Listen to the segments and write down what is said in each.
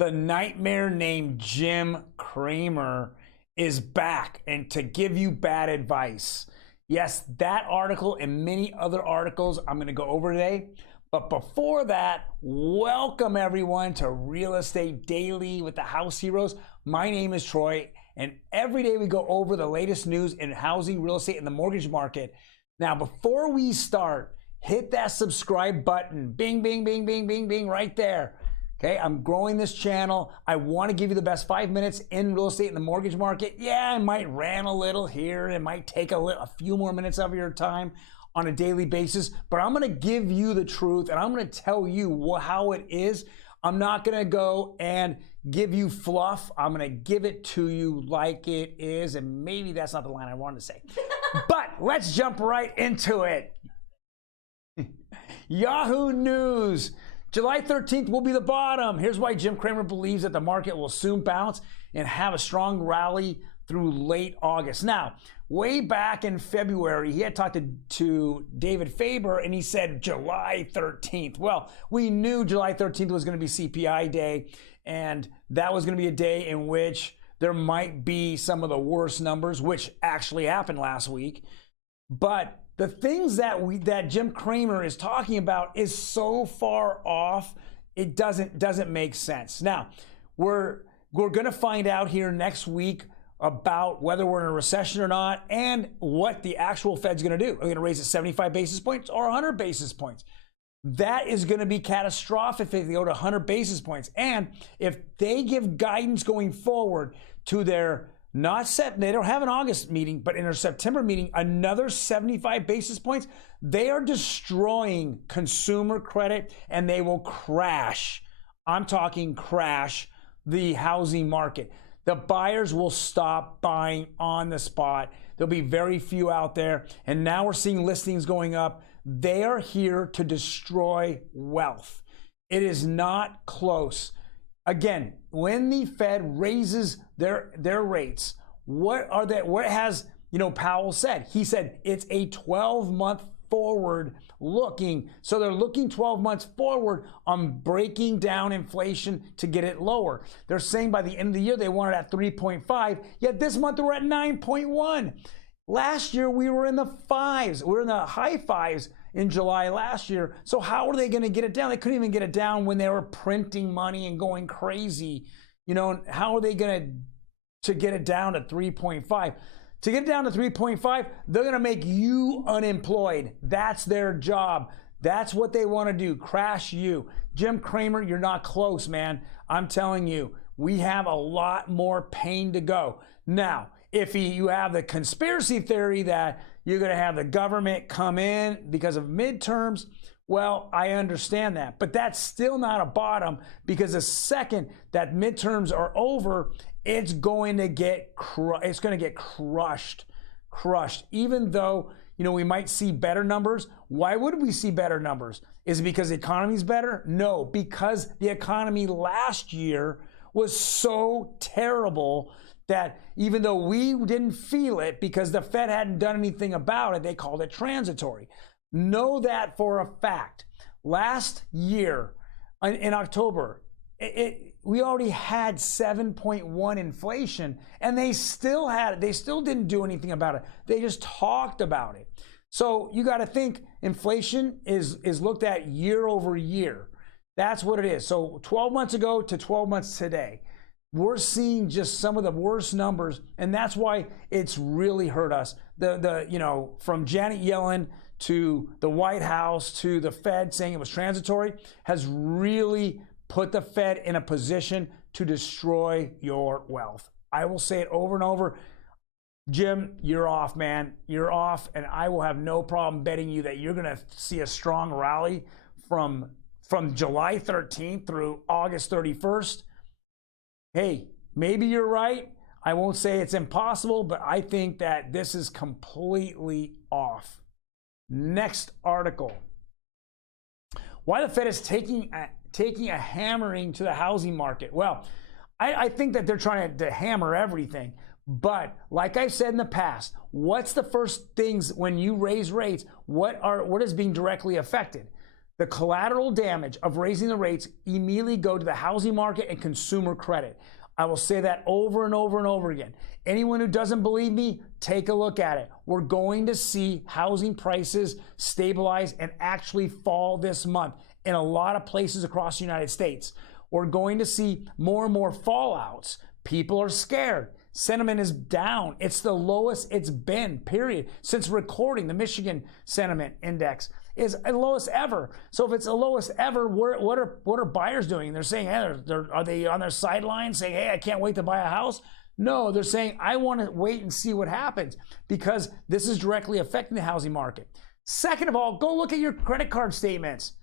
the nightmare named Jim Cramer is back and to give you bad advice. Yes, that article and many other articles I'm going to go over today. But before that, welcome everyone to Real Estate Daily with the House Heroes. My name is Troy, and every day we go over the latest news in housing, real estate, and the mortgage market. Now, before we start, hit that subscribe button. Bing, bing, bing, bing, bing, bing, right there. Okay, I'm growing this channel. I want to give you the best 5 minutes in real estate and the mortgage market. Yeah, I might rant a little here. It might take a few more minutes of your time on a daily basis, but I'm going to give you the truth and I'm going to tell you how it is. I'm not going to go and give you fluff. I'm going to give it to you like it is, and maybe that's not the line I wanted to say. But let's jump right into it. Yahoo News. July 13th will be the bottom. Here's why Jim Cramer believes that the market will soon bounce and have a strong rally through late August. Now, way back in February, he had talked to David Faber and he said July 13th. Well, we knew July 13th was going to be CPI day, and that was going to be a day in which there might be some of the worst numbers, which actually happened last week. But the things that Jim Cramer is talking about is so far off, it doesn't make sense. Now, we're going to find out here next week about whether we're in a recession or not and what the actual Fed's going to do. Are they going to raise it 75 basis points or 100 basis points? That is going to be catastrophic if they go to 100 basis points. And if they give guidance going forward to their they don't have an August meeting, but in their September meeting, another 75 basis points, they are destroying consumer credit and they will crash. I'm talking crash the housing market. The buyers will stop buying on the spot. There'll be very few out there. And now we're seeing listings going up. They are here to destroy wealth. It is not close. Again, when the Fed raises their rates, what has Powell said? He said it's a 12-month forward looking. So they're looking 12 months forward on breaking down inflation to get it lower. They're saying by the end of the year they want it at 3.5, yet this month we're at 9.1. Last year we were in the fives. We're in the high fives in July last year. So how are they going to get it down? They couldn't even get it down when they were printing money and going crazy. How are they going to get it down to 3.5? To get it down to 3.5, they're going to make you unemployed. That's their job. That's what they want to do, crash you. Jim Cramer, you're not close, man. I'm telling you, we have a lot more pain to go. Now, if you have the conspiracy theory that you're going to have the government come in because of midterms, well, I understand that. But that's still not a bottom, because the second that midterms are over, it's going to get crushed. Even though, we might see better numbers. Why would we see better numbers? Is it because the economy's better? No, because the economy last year was so terrible that even though we didn't feel it because the Fed hadn't done anything about it, they called it transitory. Know that for a fact. Last year in October, we already had 7.1 inflation, and they still had it. They still didn't do anything about it. They just talked about it. So you got to think inflation is looked at year over year. That's what it is. So 12 months ago to 12 months today, we're seeing just some of the worst numbers, and that's why it's really hurt us. From Janet Yellen to the White House to the Fed saying it was transitory has really put the Fed in a position to destroy your wealth. I will say it over and over. Jim, you're off, man. You're off, and I will have no problem betting you that you're going to see a strong rally from July 13th through August 31st. Hey, maybe you're right. I won't say it's impossible, but I think that this is completely off. Next article. Why the Fed is taking a hammering to the housing market. Well, I think that they're trying to hammer everything. But like I've said in the past, what's the first things when you raise rates? What is being directly affected? The collateral damage of raising the rates immediately go to the housing market and consumer credit. I will say that over and over and over again. Anyone who doesn't believe me, take a look at it. We're going to see housing prices stabilize and actually fall this month in a lot of places across the United States. We're going to see more and more fallouts. People are scared. Sentiment is down. It's the lowest it's been, period. Since recording, the Michigan Sentiment Index is the lowest ever. So if it's the lowest ever, what are buyers doing? They're saying, hey, are they on their sidelines saying, hey, I can't wait to buy a house? No, they're saying, I want to wait and see what happens, because this is directly affecting the housing market. Second of all, go look at your credit card statements.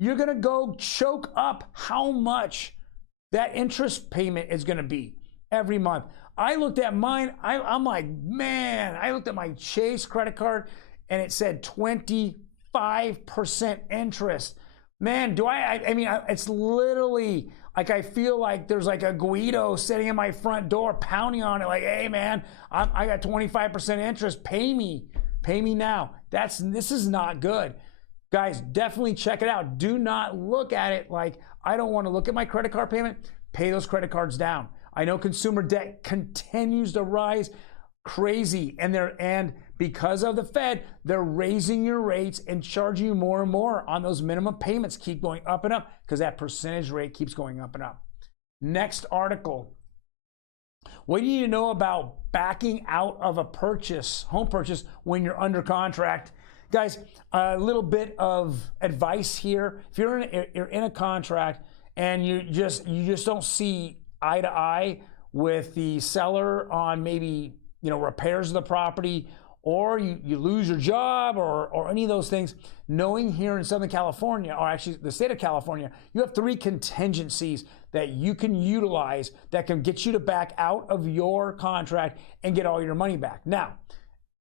You're going to go choke up how much that interest payment is going to be every month. I looked at mine. I'm like, man, I looked at my Chase credit card and it said 25% interest. Man, it's literally like I feel like there's like a Guido sitting in my front door pounding on it like, hey man, I got 25% interest. Pay me now. This is not good. Guys, definitely check it out. Do not look at it like, I don't want to look at my credit card payment. Pay those credit cards down. I know consumer debt continues to rise crazy, and because of the Fed, they're raising your rates and charging you more and more on those minimum payments. Keep going up and up because that percentage rate keeps going up and up. Next article. What do you need to know about backing out of a home purchase when you're under contract? Guys, a little bit of advice here. If you're in a contract and you just don't see eye to eye with the seller on maybe repairs of the property, or you lose your job or any of those things, knowing here in Southern California, or actually the state of California, you have 3 contingencies that you can utilize that can get you to back out of your contract and get all your money back. Now,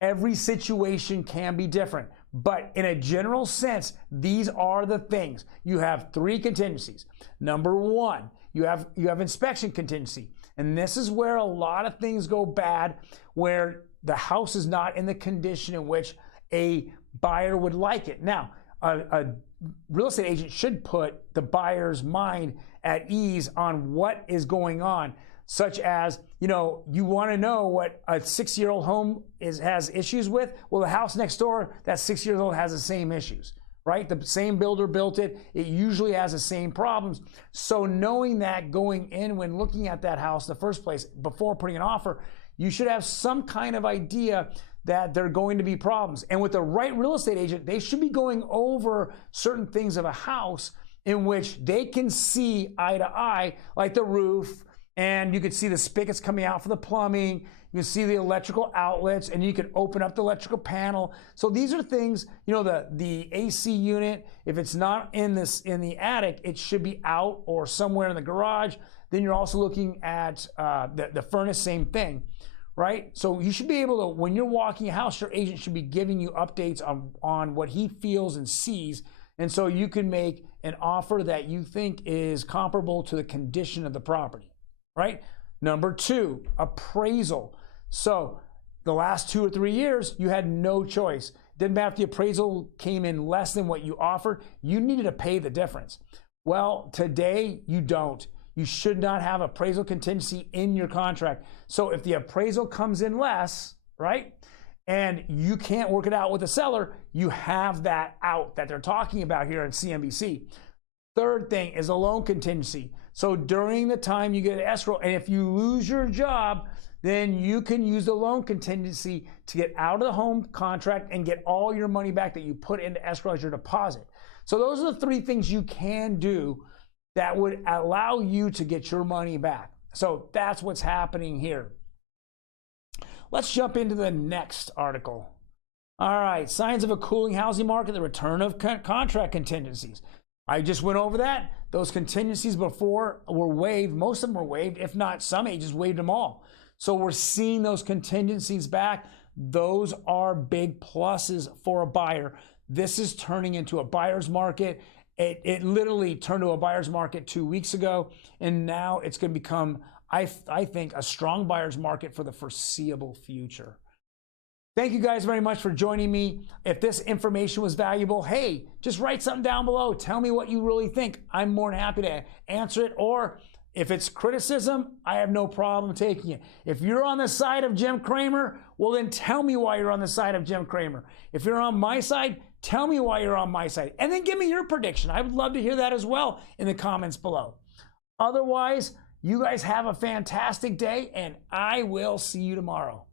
every situation can be different, but in a general sense, these are the things. You have 3 contingencies. Number 1, you have inspection contingency. And this is where a lot of things go bad, where the house is not in the condition in which a buyer would like it. Now, a real estate agent should put the buyer's mind at ease on what is going on, such as, you want to know what a 6-year-old home has issues with. Well, the house next door, that 6 years old, has the same issues, right? The same builder built it. It usually has the same problems. So knowing that going in when looking at that house in the first place, before putting an offer, you should have some kind of idea that there are going to be problems. And with the right real estate agent, they should be going over certain things of a house in which they can see eye to eye, like the roof, and you can see the spigots coming out for the plumbing. You can see the electrical outlets, and you can open up the electrical panel. So these are things, the AC unit, if it's not in the attic, it should be out or somewhere in the garage. Then you're also looking at the furnace, same thing, right? So you should be able to, when you're walking a house, your agent should be giving you updates on what he feels and sees. And so you can make an offer that you think is comparable to the condition of the property, right? Number 2, appraisal. So the last 2 or 3 years, you had no choice. Didn't matter if the appraisal came in less than what you offered, you needed to pay the difference. Well, today you don't. You should not have appraisal contingency in your contract. So if the appraisal comes in less, right, and you can't work it out with the seller, you have that out that they're talking about here in CNBC. Third thing is a loan contingency. So during the time you get escrow, and if you lose your job, then you can use the loan contingency to get out of the home contract and get all your money back that you put into escrow as your deposit. So those are the 3 things you can do that would allow you to get your money back. So that's what's happening here. Let's jump into the next article. All right, signs of a cooling housing market, the return of contract contingencies. I just went over that. Those contingencies before were waived. Most of them were waived. If not, some agents waived them all. So we're seeing those contingencies back. Those are big pluses for a buyer. This is turning into a buyer's market. It literally turned to a buyer's market 2 weeks ago, and now it's going to become, I think, a strong buyer's market for the foreseeable future. Thank you guys very much for joining me. If this information was valuable, hey, just write something down below. Tell me what you really think. I'm more than happy to answer it. Or if it's criticism, I have no problem taking it. If you're on the side of Jim Cramer, well then tell me why you're on the side of Jim Cramer. If you're on my side, tell me why you're on my side. And then give me your prediction. I would love to hear that as well in the comments below. Otherwise, you guys have a fantastic day, and I will see you tomorrow.